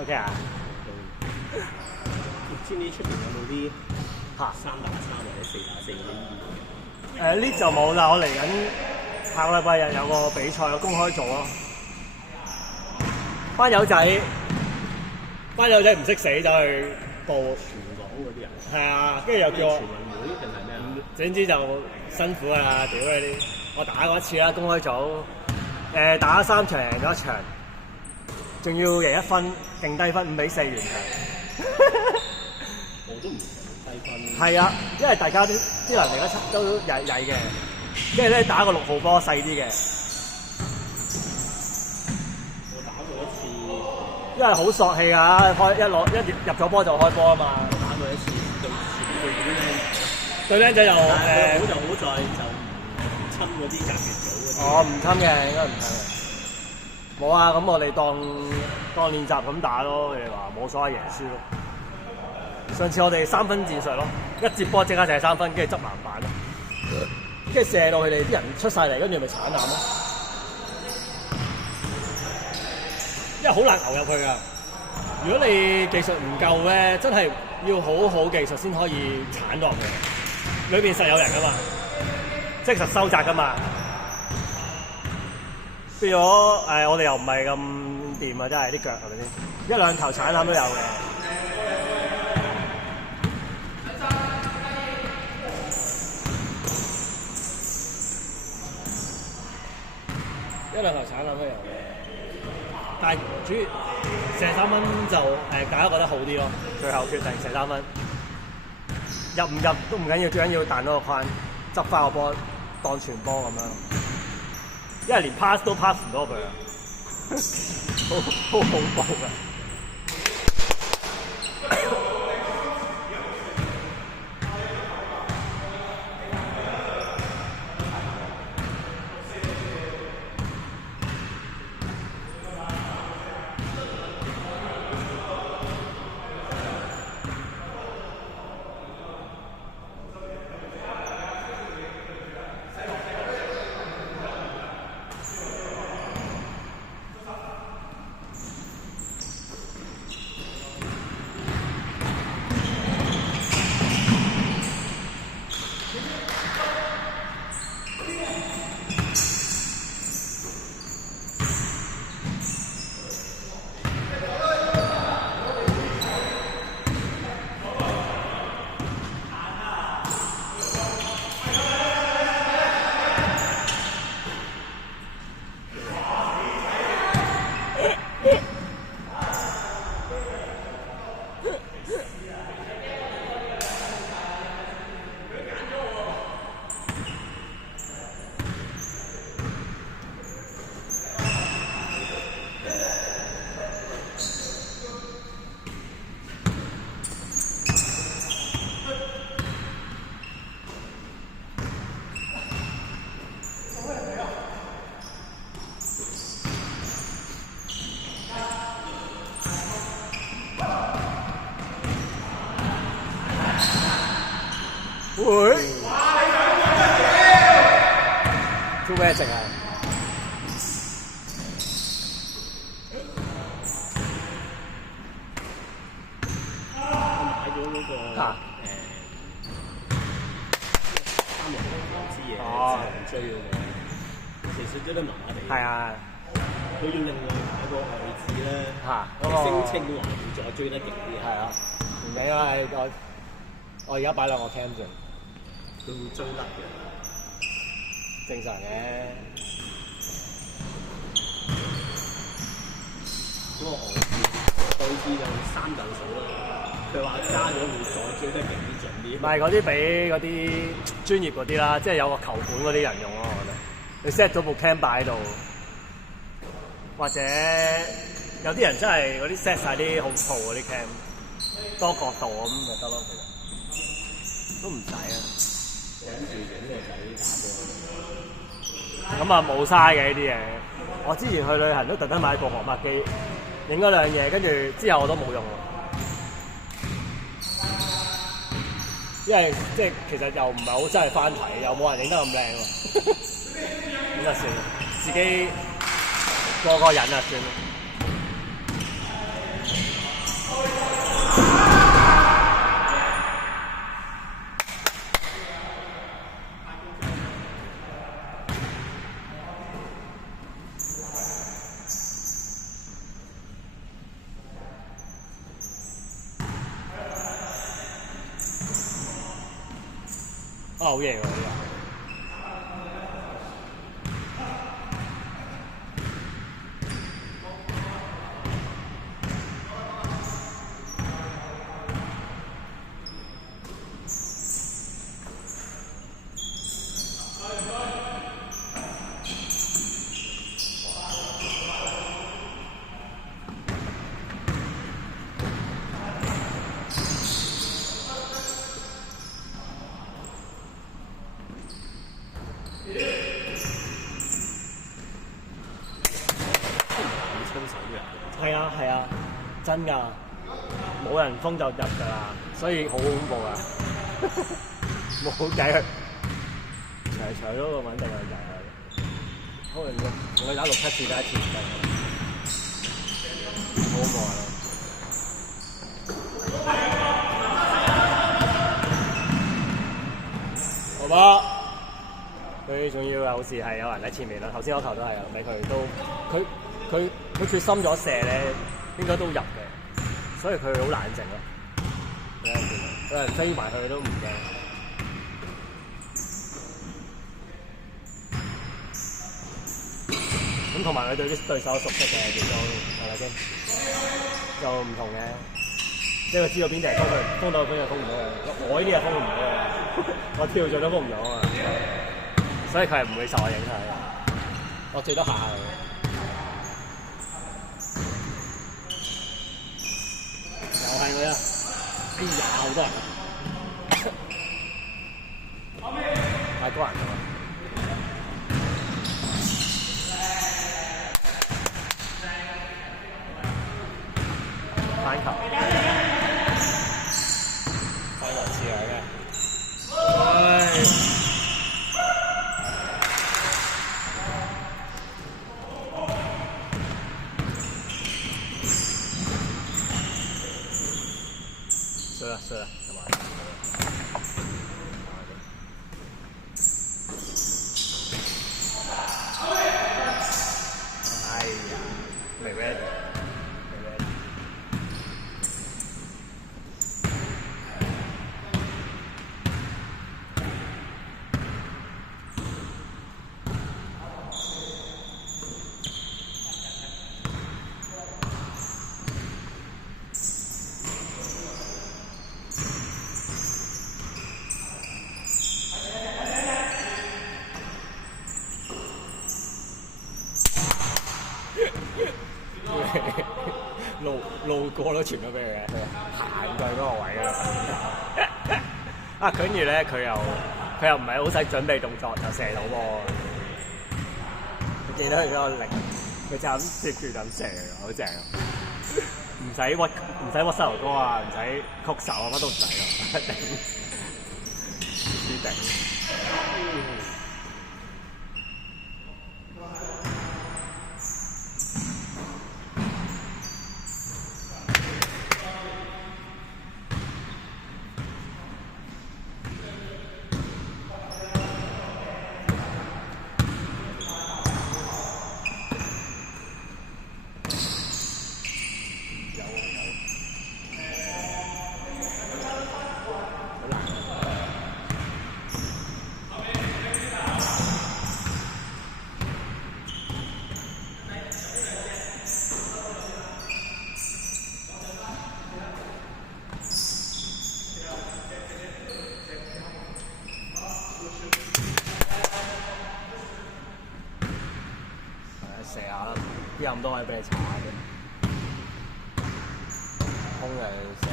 OK 啊？唔知呢出邊有冇啲3打3或者4打4嗰啲？呢就冇啦，我嚟緊下個禮拜日有個比賽公開做咯。班友仔唔識死走去報全港嗰啲人。係啊，跟住又叫我全運會定係咩啊？總之就辛苦啦，屌你啲！我打過一次啦，公開組，打3場贏咗1場，仲要贏1分，勁低分5-4完場。我都唔低分。係啊，因為大家啲能力都曳嘅，跟住咧打個6號波細啲嘅。我打過一次，因為好索氣啊，一入咗波就開波啊嘛。打過一次對啲僆，對僆仔又好就好在就唔侵嗰啲隔離組嗰啲。哦，唔侵嘅，應該唔侵嘅。冇啊，咁我哋當練習咁打咯。你哋話冇所謂贏輸咯。上次我哋3分戰術咯，一接波即刻就係3分，跟住執籃板咯。跟住射到佢哋啲人出晒嚟，跟住咪鏟爛咯。因為好難牛入去㗎。如果你技術唔夠咧，真係要好好技術先可以鏟落去。裏邊實有人㗎嘛，即係實收窄㗎嘛。變咗我哋又唔係咁掂啊！真係啲腳係咪先？一兩頭鏟攬都有嘅。一兩頭鏟攬都有嘅。但係主要射3分就大家覺得好啲咯。最後決定射3分，入唔入都唔緊要，最緊要彈到個框，執翻個波當傳波咁樣。因為連 pass 都 pass 唔到佢啊，好恐怖㗎！會做咩淨係？買咗嗰個3六0支嘢，追嗰個，其實追得麻麻地。係啊，佢要另外買個外置咧，聲稱話要再追得勁啲。係啊，唔理啦，我而家擺兩個 cam 住。佢會追甩嘅，正常嘅。嗰個外置就3嚿水啦。佢話加咗會再追得勁啲準啲。唔係嗰啲俾嗰啲專業嗰啲啦，即係有個球館嗰啲人用咯，我覺得。你 set 咗部 cam 擺喺度，或者有啲人真係嗰啲 set 晒啲好嘈嗰啲 cam，多角度咁咪得咯，其實都唔使啊。影住影就使打波。咁啊冇嘥嘅呢啲嘢。我之前去旅行都特登買部航拍機，影咗兩嘢，跟住之後我都冇用喎。因為即係其實又唔係好真係翻睇，又冇人影得咁靚喎。咁就算，自己個人啊算。好嘢喎！呢個。係啊，真㗎，冇人封就入㗎啦，所以好恐怖啊，冇計去。除咗個穩定嘅就係，可能我打6、7次第一次唔得，好耐咯。好吧，佢仲要有時係有人喺前面啦。頭先嗰球都係啊，俾佢都佢決心咗射咧，應該都入嘅，所以佢好冷靜咯。有人飛埋去都唔驚。咁同埋佢對啲對手熟悉嘅，亦都係咪先？就唔同嘅，即係佢知道邊隻係封到，邊隻封唔到嘅。我呢啲係封唔到嘅，我跳咗都封唔到啊嘛。所以佢係唔會受我影響嘅。我最多下佢。又係佢啊！邊有好多人？太多人啦！反球，快樂次嚟嘅，衰啦，咁啊！哎呀，未 ready。路過都傳咗俾佢嘅，行過嗰個位啦。啊，跟住咧佢又唔係好使準備動作就射到波。我記得佢嗰個力，佢就咁接住咁射嘅，好正。唔使屈膝頭哥啊，唔使曲手啊，乜都唔使啊，頂。射下啦，邊有咁多位俾你查嘅？空嘅射。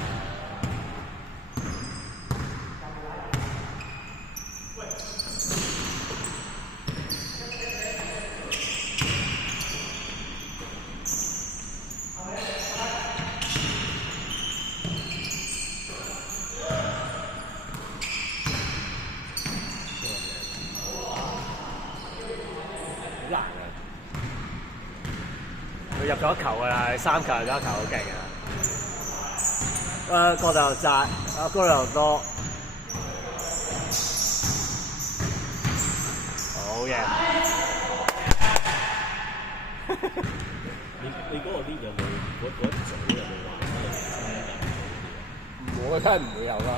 入咗一球㗎啦，3球入咗一球，好勁啊！個頭窄，高又多，好嘢！你嗰個啲有冇嗰一組有冇話唔會，梗係唔會有啦。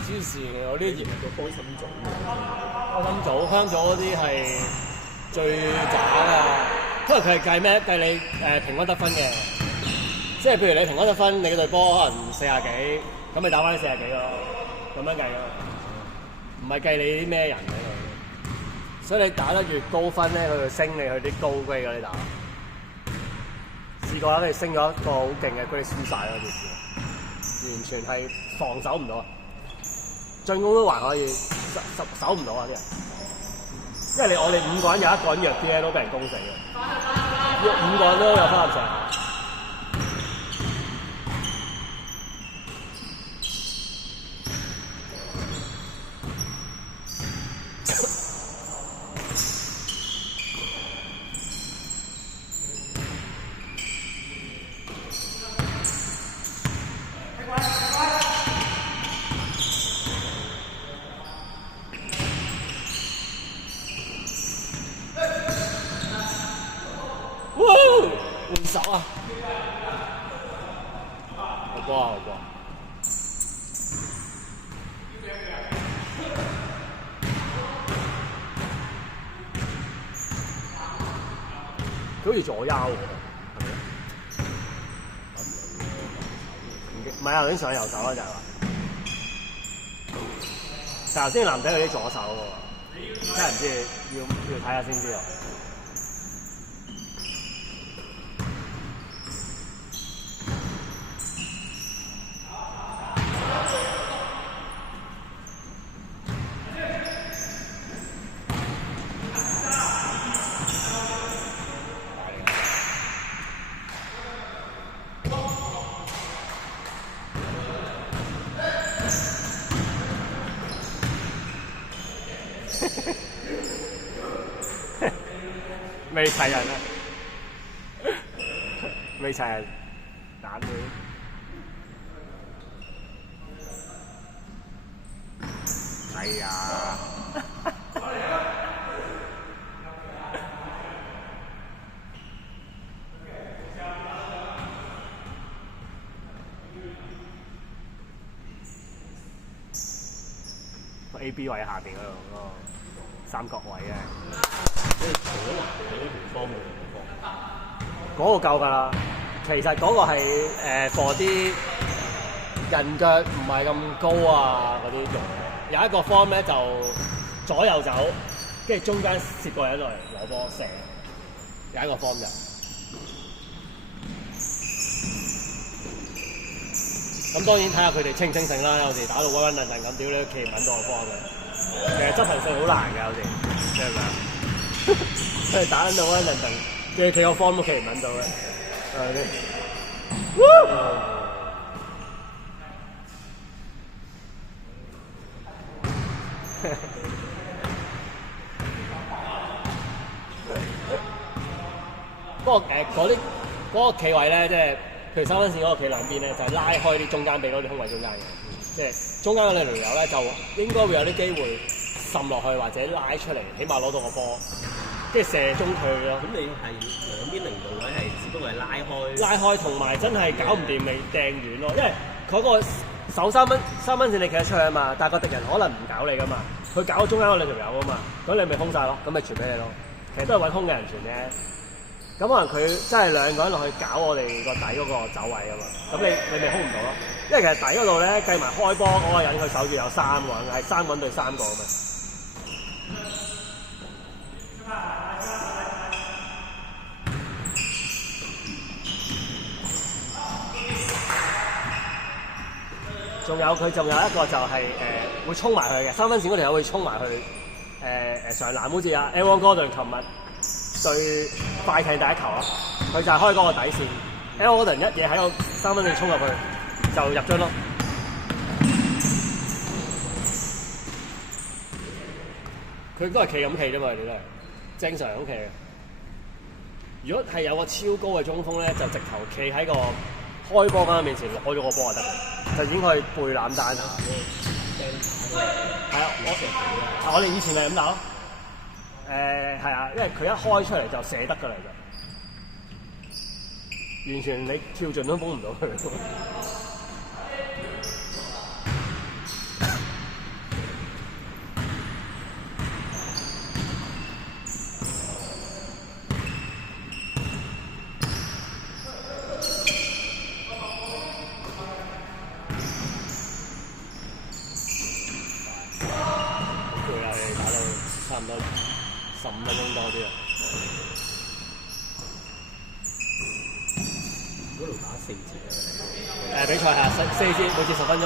黐線嘅，我呢啲個開心組香組嗰啲係最渣㗎。因為佢係計咩？計你平均得分嘅，即係譬如你平均得分，你嗰隊波可能40幾，咁你打翻40幾咯，咁樣計咯，唔係計你啲咩人喺度。所以你打得越高分咧，佢就升你去啲高 grade 嗰啲打。試過啦，佢哋升咗一個好勁嘅 grade 輸曬嗰件事，完全係防守唔到，進攻都還可以，守唔到啊啲人。因為我哋5個人有1個人弱啲咧，都俾人攻死嘅。5個人都有翻入場。手啊！好波啊！好波！佢好似左腰喎，係咪？唔係啊，已經上右手啦，就係話。但頭先男仔有啲左手喎，真係唔知要睇下先知道。未齊人啊！未齊人打佢。係啊！個 AB 位下邊嗰度嗰個三角位啊！嗰個夠㗎啦，其實嗰個係for 啲人腳唔係咁高啊嗰啲用嘅。有一個 form 咧就左右走，跟住中間攝個人落嚟攞波射。有一個 form 就咁，當然睇下佢哋清唔清醒啦。有時打到穩穩陣陣咁，屌你都企唔穩到個波嘅。其實執行性好難嘅，有時即係咪啊？佢哋打緊到穩穩陣陣。佢個 form 都企唔穩到嘅，係咪先？不過嗰個企位咧，即係譬如三分線嗰個企兩邊咧，就係拉開啲中間俾嗰啲空位中間嘅，即係中間嗰兩條友咧，就應該會有啲機會滲落去或者拉出嚟，起碼攞到個波。即係射中佢咯。咁你係兩邊零度位係只不過係拉開，同埋真係搞唔掂你掟遠咯。因為佢個守三分線你企得出去啊嘛，但係個敵人可能唔搞你噶嘛，佢搞到中間嗰兩條友啊嘛，咁你咪空晒咯，咁咪傳俾你咯。其實都係揾空嘅人傳啫。咁可能佢真係兩個人落去搞我哋個底嗰個走位啊嘛，咁你咪空唔到咯。因為其實底嗰度咧計埋開波嗰個人佢守住有3個人，係3個人對3個啊嘛。仲有一個就係會衝埋去嘅，三分線嗰條友會衝埋去上籃，好似阿 Aaron Gordon 琴日對快艇第一球啊，佢就係開嗰個底線 ，Aaron Gordon 一嘢喺個三分線衝入去就入樽咯。佢都係企咁企啫嘛，佢都係正常咁企嘅。如果係有個超高嘅中鋒咧，就直頭企喺個開波嗰面前攞咗個波就得，就已經可以背攬單。係啊，我哋以前係咁打咯。係啊，因為佢一開出嚟就射得㗎啦，就完全你跳盡都封唔到佢。差唔多15分鐘多啲啊！嗰度打4節比賽係4節，每節10分鐘。